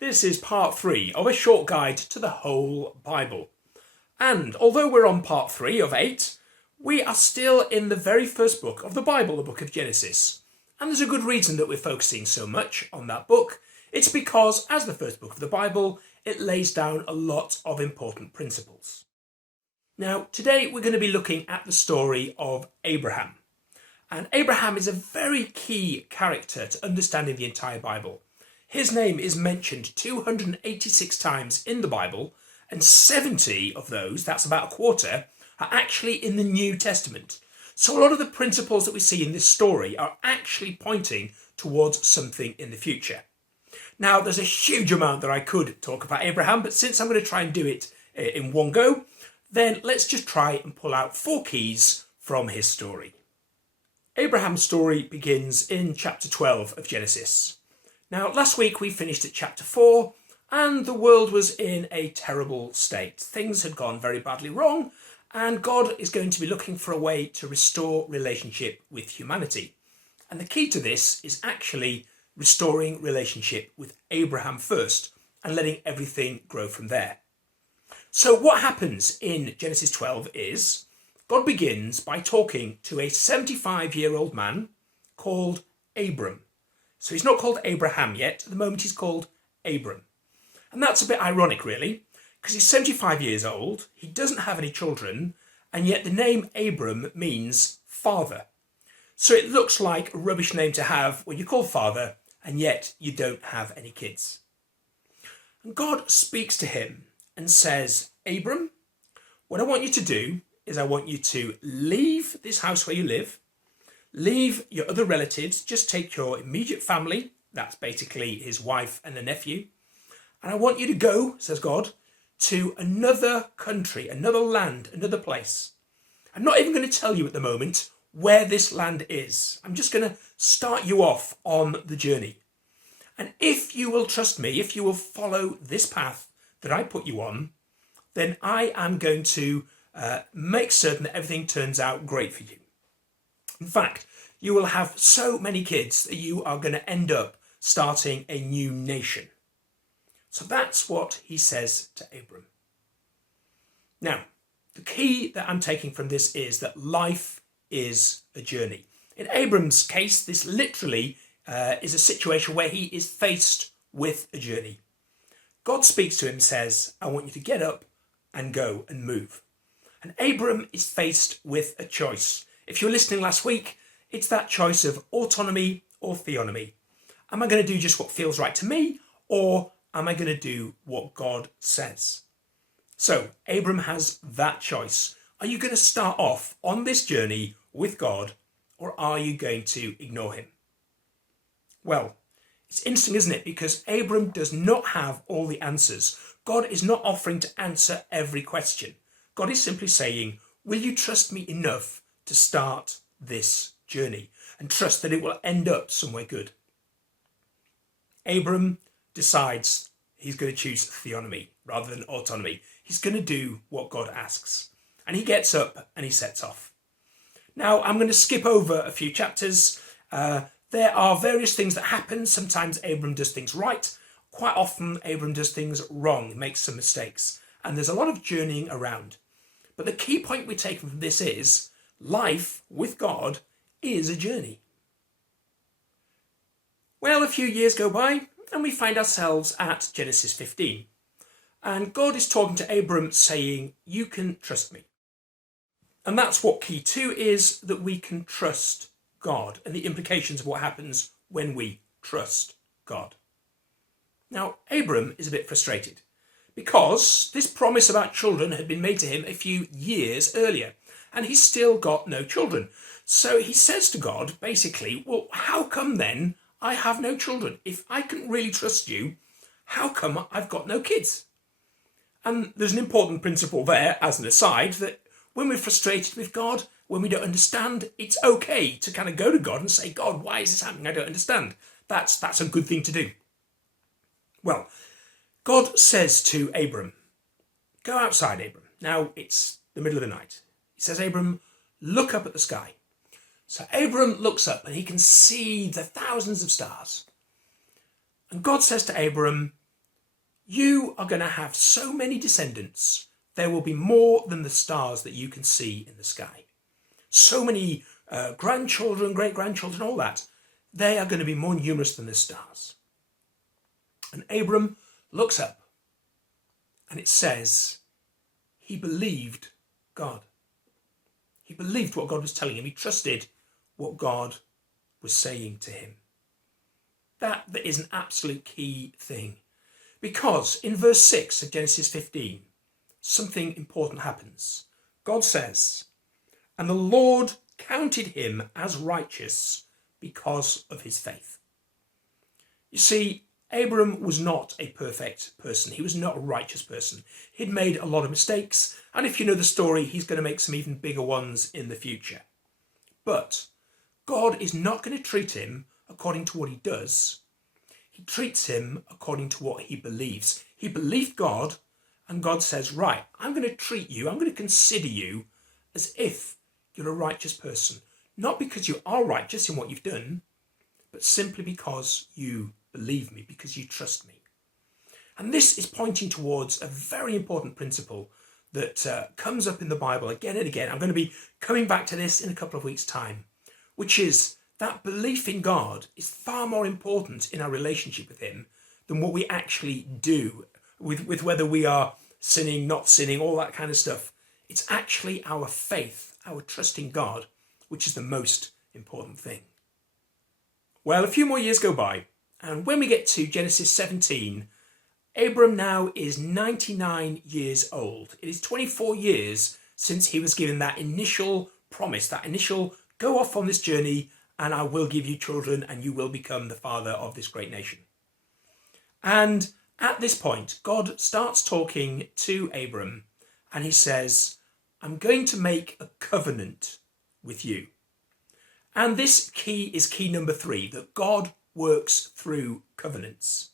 This is part 3 of a short guide to the whole Bible. And although we're on part 3 of 8, we are still in the very first book of the Bible, the book of Genesis. And there's a good reason that we're focusing so much on that book. It's because, as the first book of the Bible, it lays down a lot of important principles. Now, today we're going to be looking at the story of Abraham. And Abraham is a very key character to understanding the entire Bible. His name is mentioned 286 times in the Bible, and 70 of those, that's about a quarter, are actually in the New Testament. So a lot of the principles that we see in this story are actually pointing towards something in the future. Now, there's a huge amount that I could talk about Abraham, but since I'm going to try and do it in one go, then let's just try and pull out 4 keys from his story. Abraham's story begins in chapter 12 of Genesis. Now, last week we finished at chapter 4, and the world was in a terrible state. Things had gone very badly wrong, and God is going to be looking for a way to restore relationship with humanity. And the key to this is actually restoring relationship with Abraham first, and letting everything grow from there. So what happens in Genesis 12 is, God begins by talking to a 75-year-old man called Abram. So he's not called Abraham yet. At the moment he's called Abram. And that's a bit ironic, really, because he's 75 years old, he doesn't have any children, and yet the name Abram means father. So it looks like a rubbish name to have when you're called father, and yet you don't have any kids. And God speaks to him and says, Abram, what I want you to do is I want you to leave this house where you live, leave your other relatives, just take your immediate family, that's basically his wife and a nephew, and I want you to go, says God, to another country, another land, another place. I'm not even going to tell you at the moment where this land is. I'm just going to start you off on the journey. And if you will trust me, if you will follow this path that I put you on, then I am going to make certain that everything turns out great for you. In fact, you will have so many kids that you are going to end up starting a new nation. So that's what he says to Abram. Now, the key that I'm taking from this is that life is a journey. In Abram's case, this literally is a situation where he is faced with a journey. God speaks to him and says, I want you to get up and go and move. And Abram is faced with a choice. If you were listening last week, it's that choice of autonomy or theonomy. Am I going to do just what feels right to me, or am I going to do what God says? So Abram has that choice. Are you going to start off on this journey with God, or are you going to ignore him? Well, it's interesting, isn't it? Because Abram does not have all the answers. God is not offering to answer every question. God is simply saying, will you trust me enough to start this journey and trust that it will end up somewhere good? Abram decides he's going to choose theonomy rather than autonomy. He's going to do what God asks. And he gets up and he sets off. Now, I'm going to skip over a few chapters. There are various things that happen. Sometimes Abram does things right. Quite often, Abram does things wrong, makes some mistakes. And there's a lot of journeying around. But the key point we take from this is life with God is a journey. Well, a few years go by and we find ourselves at Genesis 15. And God is talking to Abram saying, you can trust me. And that's what key 2 is, that we can trust God and the implications of what happens when we trust God. Now, Abram is a bit frustrated because this promise about children had been made to him a few years earlier, and he's still got no children. So he says to God, basically, well, how come then I have no children? If I can really trust you, how come I've got no kids? And there's an important principle there, as an aside, that when we're frustrated with God, when we don't understand, it's okay to kind of go to God and say, God, why is this happening? I don't understand. That's a good thing to do. Well, God says to Abram, go outside, Abram. Now it's the middle of the night. He says, Abram, look up at the sky. So Abram looks up and he can see the thousands of stars. And God says to Abram, You are going to have so many descendants. There will be more than the stars that you can see in the sky. So many grandchildren, great-grandchildren, all that. They are going to be more numerous than the stars. And Abram looks up, and it says he believed God. He believed what God was telling him. He trusted what God was saying to him. That is an absolute key thing. Because in verse 6 of Genesis 15, something important happens. God says, "And the Lord counted him as righteous because of his faith." You see, Abram was not a perfect person. He was not a righteous person. He'd made a lot of mistakes, and if you know the story, he's going to make some even bigger ones in the future. But God is not going to treat him according to what he does. He treats him according to what he believes. He believed God, and God says, right, I'm going to treat you, I'm going to consider you as if you're a righteous person. Not because you are righteous in what you've done, but simply because you believe me, because you trust me. And this is pointing towards a very important principle that comes up in the Bible again and again. I'm going to be coming back to this in a couple of weeks' time, which is that belief in God is far more important in our relationship with him than what we actually do with whether we are sinning, not sinning, all that kind of stuff. It's actually our faith, our trust in God, which is the most important thing. Well, a few more years go by, and when we get to Genesis 17, Abram now is 99 years old. It is 24 years since he was given that initial promise, that initial go off on this journey and I will give you children and you will become the father of this great nation. And at this point, God starts talking to Abram and he says, I'm going to make a covenant with you. And this key is key number 3, that God works through covenants.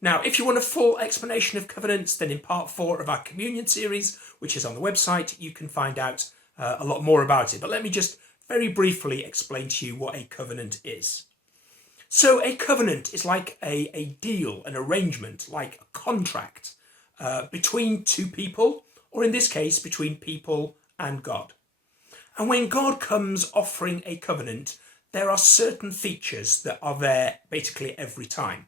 Now, if you want a full explanation of covenants, then in part 4 of our communion series, which is on the website, you can find out a lot more about it. But let me just very briefly explain to you what a covenant is. So a covenant is like a deal, an arrangement, like a contract between two people, or in this case, between people and God. And when God comes offering a covenant, there are certain features that are there basically every time.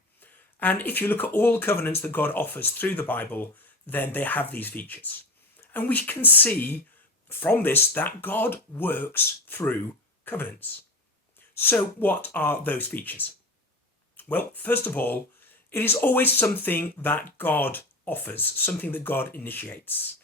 And if you look at all the covenants that God offers through the Bible, then they have these features. And we can see from this that God works through covenants. So what are those features? Well, first of all, it is always something that God offers, something that God initiates.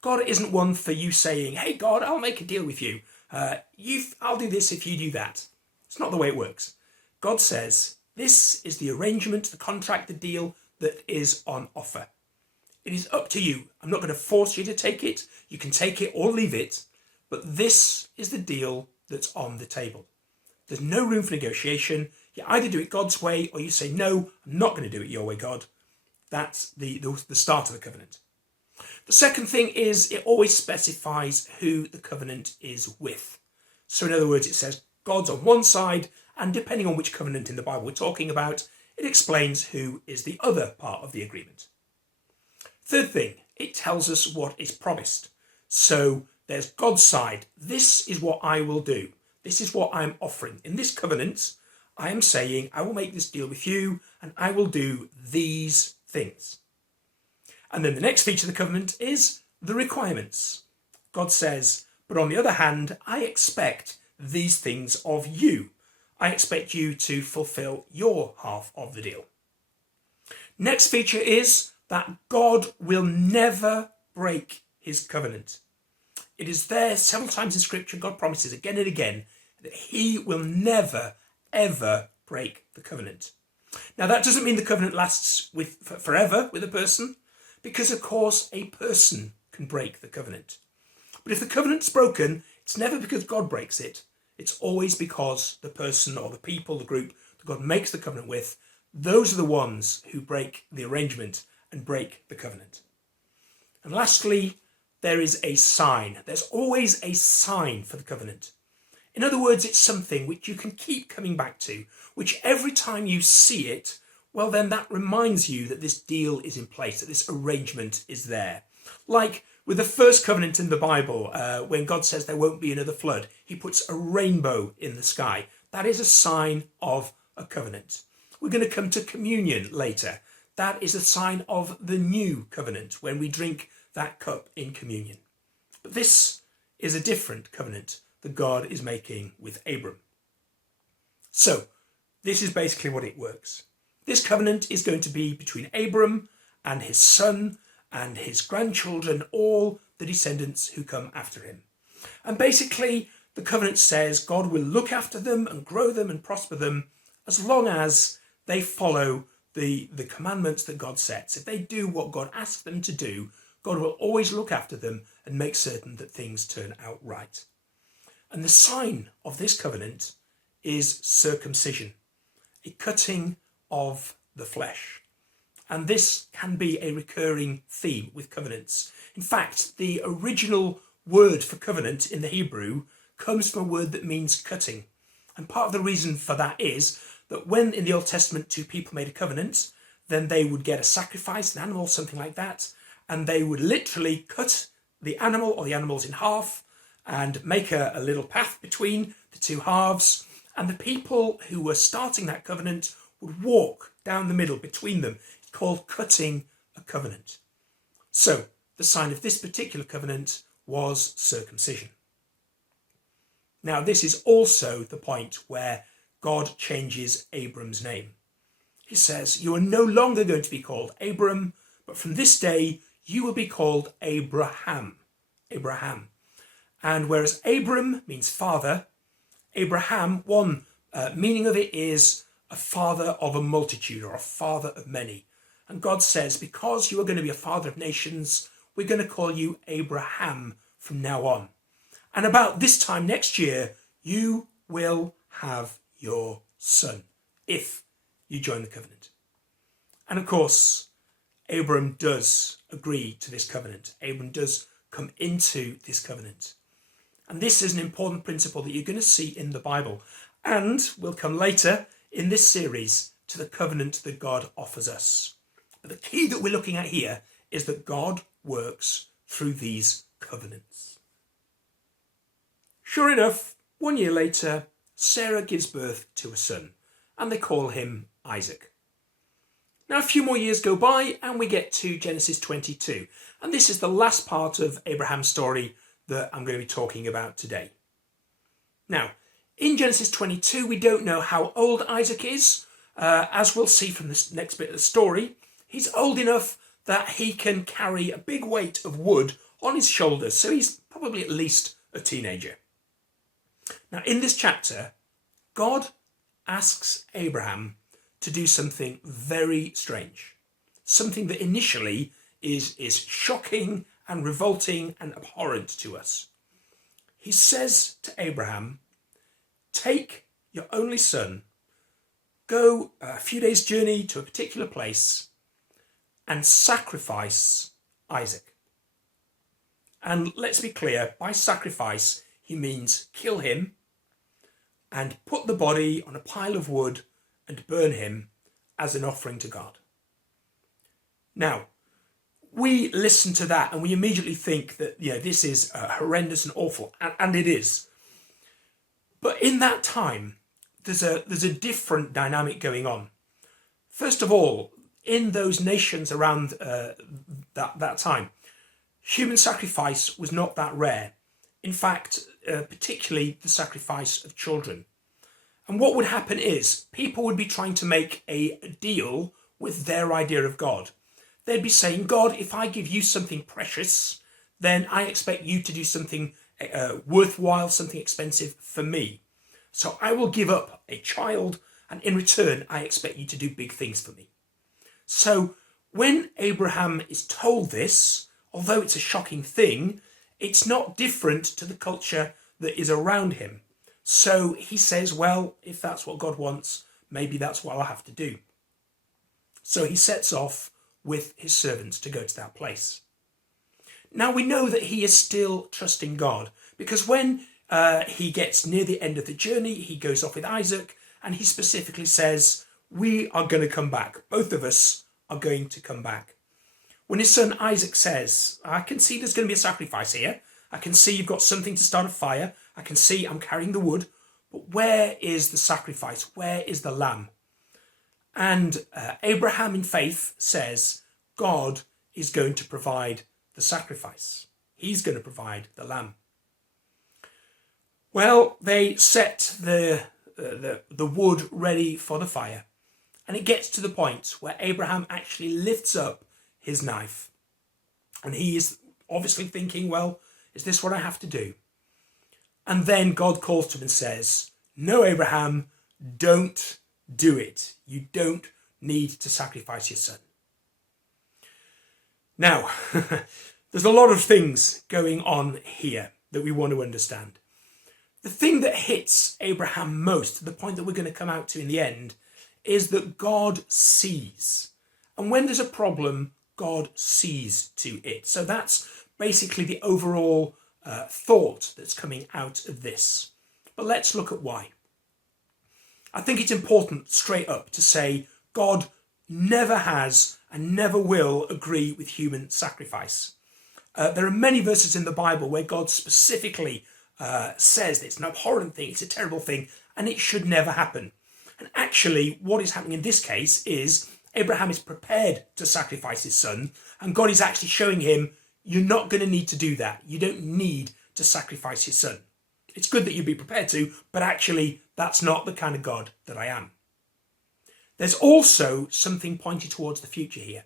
God isn't one for you saying, hey God, I'll make a deal with you. I'll do this if you do that. It's not the way it works. God says, this is the arrangement, the contract, the deal that is on offer. It is up to you. I'm not going to force you to take it. You can take it or leave it. But this is the deal that's on the table. There's no room for negotiation. You either do it God's way or you say, no, I'm not going to do it your way, God. That's the start of the covenant. The second thing is it always specifies who the covenant is with. So in other words, it says God's on one side, and depending on which covenant in the Bible we're talking about, it explains who is the other part of the agreement. Third thing, it tells us what is promised. So there's God's side. This is what I will do. This is what I'm offering. In this covenant, I am saying I will make this deal with you and I will do these things. And then the next feature of the covenant is the requirements. God says, but on the other hand, I expect these things of you. I expect you to fulfill your half of the deal. Next feature is that God will never break his covenant. It is there several times in Scripture. God promises again and again that he will never, ever break the covenant. Now, that doesn't mean the covenant lasts forever with a person, because, of course, a person can break the covenant. But if the covenant's broken, it's never because God breaks it. It's always because the person or the people, the group that God makes the covenant with, those are the ones who break the arrangement and break the covenant. And lastly, there is a sign. There's always a sign for the covenant. In other words, it's something which you can keep coming back to, which every time you see it well then that reminds you that this deal is in place, that this arrangement is there. Like with the first covenant in the Bible, when God says there won't be another flood, he puts a rainbow in the sky. That is a sign of a covenant. We're going to come to communion later. That is a sign of the new covenant when we drink that cup in communion. But this is a different covenant that God is making with Abram. So this is basically what it works. This covenant is going to be between Abram and his son and his grandchildren, all the descendants who come after him. And basically the covenant says God will look after them and grow them and prosper them as long as they follow the commandments that God sets. If they do what God asks them to do, God will always look after them and make certain that things turn out right. And the sign of this covenant is circumcision, a cutting of the flesh. And this can be a recurring theme with covenants. In fact, the original word for covenant in the Hebrew comes from a word that means cutting. And part of the reason for that is that when in the Old Testament two people made a covenant, then they would get a sacrifice, an animal, something like that, and they would literally cut the animal or the animals in half and make a little path between the two halves. And the people who were starting that covenant would walk down the middle between them. It's called cutting a covenant. So the sign of this particular covenant was circumcision. Now this is also the point where God changes Abram's name. He says, you are no longer going to be called Abram, but from this day you will be called Abraham. Abraham. And whereas Abram means father, Abraham, one meaning of it is a father of a multitude or a father of many. And God says, because you are going to be a father of nations, we're going to call you Abraham from now on. And about this time next year, you will have your son, if you join the covenant. And of course, Abram does agree to this covenant. Abram does come into this covenant. And this is an important principle that you're going to see in the Bible. And we'll come later in this series to the covenant that God offers us. But the key that we're looking at here is that God works through these covenants. Sure enough, 1 year later, Sarah gives birth to a son, and they call him Isaac. Now a few more years go by and we get to Genesis 22. And this is the last part of Abraham's story that I'm going to be talking about today. Now, in Genesis 22, we don't know how old Isaac is. As we'll see from this next bit of the story, he's old enough that he can carry a big weight of wood on his shoulders. So he's probably at least a teenager. Now, in this chapter, God asks Abraham to do something very strange. Something that initially is shocking and revolting and abhorrent to us. He says to Abraham, take your only son, go a few days' journey to a particular place and sacrifice Isaac. And let's be clear, by sacrifice, he means kill him and put the body on a pile of wood and burn him as an offering to God. Now, we listen to that and we immediately think that, this is horrendous and awful, and it is. But in that time, there's a different dynamic going on. First of all, in those nations around that time, human sacrifice was not that rare. In fact, particularly the sacrifice of children. And what would happen is people would be trying to make a deal with their idea of God. They'd be saying, God, if I give you something precious, then I expect you to do something worthwhile, something expensive for me. So I will give up a child, and in return, I expect you to do big things for me. So when Abraham is told this, although it's a shocking thing, it's not different to the culture that is around him. So he says, well, if that's what God wants, maybe that's what I'll have to do. So he sets off with his servants to go to that place. Now we know that he is still trusting God, because when he gets near the end of the journey, he goes off with Isaac, and he specifically says, we are going to come back. Both of us are going to come back. When his son Isaac says, I can see there's going to be a sacrifice here. I can see you've got something to start a fire. I can see I'm carrying the wood. But where is the sacrifice? Where is the lamb? And Abraham in faith says, God is going to provide the sacrifice. He's going to provide the lamb. Well, they set the wood ready for the fire. And it gets to the point where Abraham actually lifts up his knife. And he is obviously thinking, well, is this what I have to do? And then God calls to him and says, no, Abraham, don't do it. You don't need to sacrifice your son. Now, there's a lot of things going on here that we want to understand. The thing that hits Abraham most, to the point that we're going to come out to in the end, is that God sees. And when there's a problem, God sees to it. So that's basically the overall thought that's coming out of this. But let's look at why. I think it's important straight up to say God never has and never will agree with human sacrifice. There are many verses in the Bible where God specifically says that it's an abhorrent thing, it's a terrible thing, and it should never happen. And actually, what is happening in this case is Abraham is prepared to sacrifice his son, and God is actually showing him, you're not going to need to do that. You don't need to sacrifice your son. It's good that you be prepared to, but actually, that's not the kind of God that I am. There's also something pointing towards the future here.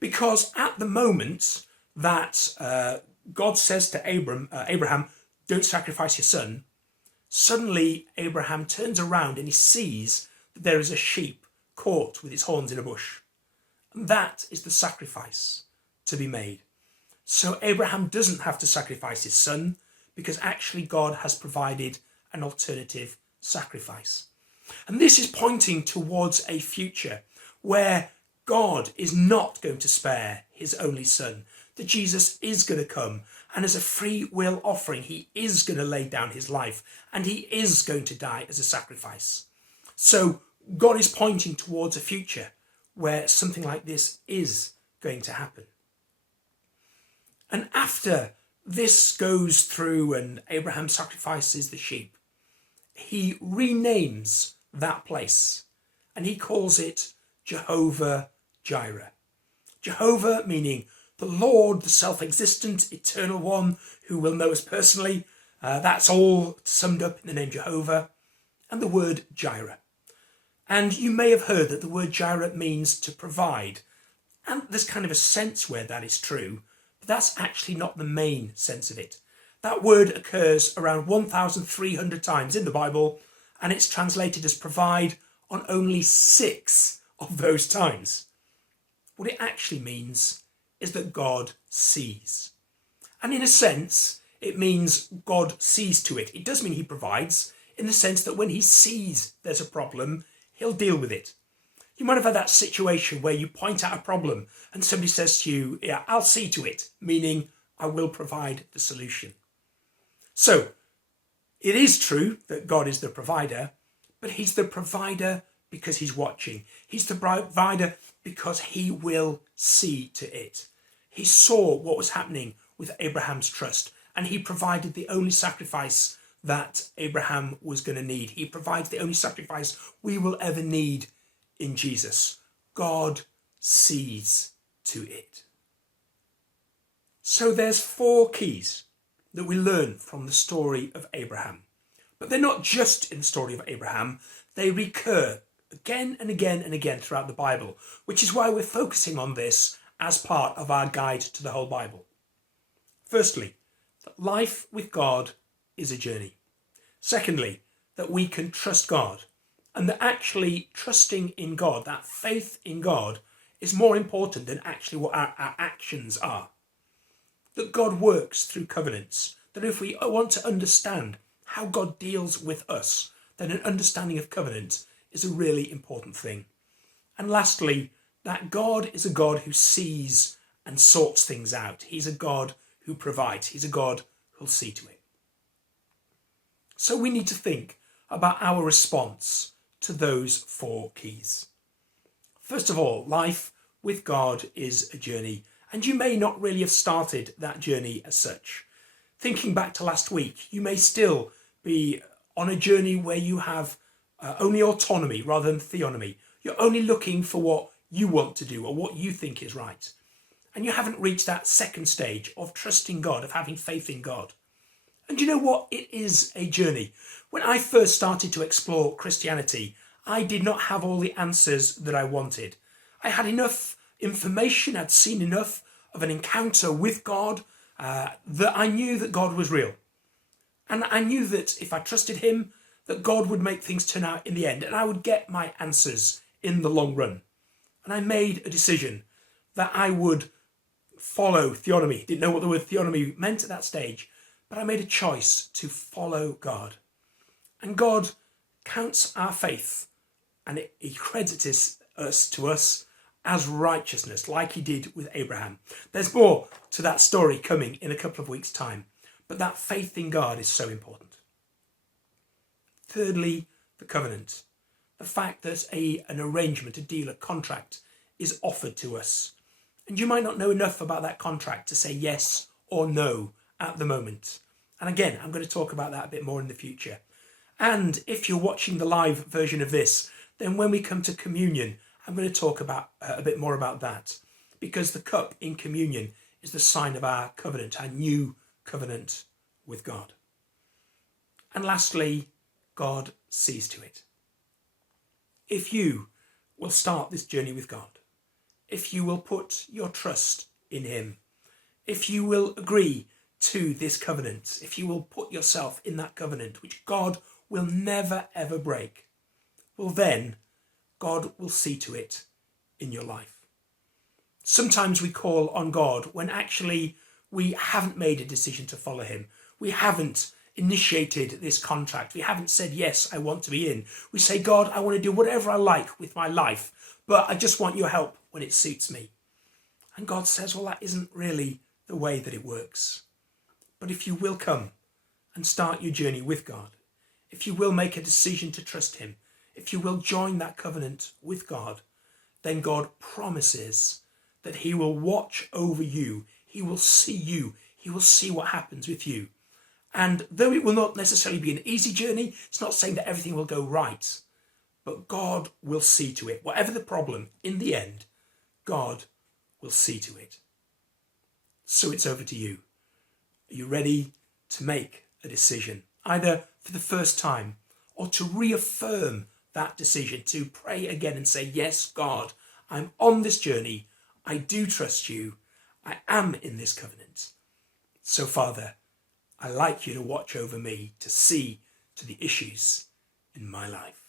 Because at the moment that God says to Abraham, don't sacrifice your son, suddenly Abraham turns around and he sees that there is a sheep caught with its horns in a bush. And that is the sacrifice to be made. So Abraham doesn't have to sacrifice his son because actually God has provided an alternative sacrifice. And this is pointing towards a future where God is not going to spare his only son, that Jesus is going to come, and as a free will offering, he is going to lay down his life, and he is going to die as a sacrifice. So God is pointing towards a future where something like this is going to happen. And after this goes through and Abraham sacrifices the sheep, he renames that place and he calls it Jehovah Jireh. Jehovah meaning the Lord, the self-existent, eternal one who will know us personally. That's all summed up in the name Jehovah, and the word Jireh. And you may have heard that the word Jireh means to provide. And there's kind of a sense where that is true, but that's actually not the main sense of it. That word occurs around 1,300 times in the Bible, and it's translated as provide on only 6 of those times. What it actually means is that God sees. And in a sense, it means God sees to it. It does mean he provides, in the sense that when he sees there's a problem, he'll deal with it. You might have had that situation where you point out a problem and somebody says to you, yeah, I'll see to it, meaning I will provide the solution. So it is true that God is the provider, but he's the provider because he's watching. He's the provider because he will see to it. He saw what was happening with Abraham's trust, and he provided the only sacrifice that Abraham was going to need. He provides the only sacrifice we will ever need in Jesus. God sees to it. So there's 4 keys that we learn from the story of Abraham. But they're not just in the story of Abraham. They recur again and again and again throughout the Bible, which is why we're focusing on this as part of our guide to the whole Bible. Firstly, that life with God is a journey. Secondly, that we can trust God, and that actually trusting in God, that faith in God, is more important than actually what our actions are. That God works through covenants, that if we want to understand how God deals with us, then an understanding of covenant is a really important thing. And lastly, that God is a God who sees and sorts things out. He's a God who provides. He's a God who'll see to it. So we need to think about our response to those 4 keys. First of all, life with God is a journey, and you may not really have started that journey as such. Thinking back to last week, you may still be on a journey where you have only autonomy rather than theonomy. You're only looking for what you want to do or what you think is right. And you haven't reached that second stage of trusting God, of having faith in God. And you know what? It is a journey. When I first started to explore Christianity, I did not have all the answers that I wanted. I had enough information, I'd seen enough of an encounter with God that I knew that God was real. And I knew that if I trusted him, that God would make things turn out in the end and I would get my answers in the long run. And I made a decision that I would follow theonomy. Didn't know what the word theonomy meant at that stage, but I made a choice to follow God. And God counts our faith and he credits us to us as righteousness, like he did with Abraham. There's more to that story coming in a couple of weeks' time, but that faith in God is so important. Thirdly, the covenant. The fact that an arrangement, a deal, a contract is offered to us. And you might not know enough about that contract to say yes or no at the moment. And again, I'm going to talk about that a bit more in the future. And if you're watching the live version of this, then when we come to communion, I'm going to talk about a bit more about that. Because the cup in communion is the sign of our covenant, our new covenant with God. And lastly, God sees to it. If you will start this journey with God, if you will put your trust in him, if you will agree to this covenant, if you will put yourself in that covenant, which God will never ever break, well then God will see to it in your life. Sometimes we call on God when actually we haven't made a decision to follow him. We haven't initiated this contract. We haven't said, yes, I want to be in. We say, God, I want to do whatever I like with my life, but I just want your help when it suits me. And God says, well, that isn't really the way that it works. But if you will come and start your journey with God, if you will make a decision to trust him, if you will join that covenant with God, then God promises that he will watch over you. He will see you. He will see what happens with you. And though it will not necessarily be an easy journey, it's not saying that everything will go right, but God will see to it. Whatever the problem, in the end, God will see to it. So it's over to you. Are you ready to make a decision, either for the first time or to reaffirm that decision, to pray again and say, yes, God, I'm on this journey. I do trust you. I am in this covenant. So, Father, I'd like you to watch over me, to see to the issues in my life.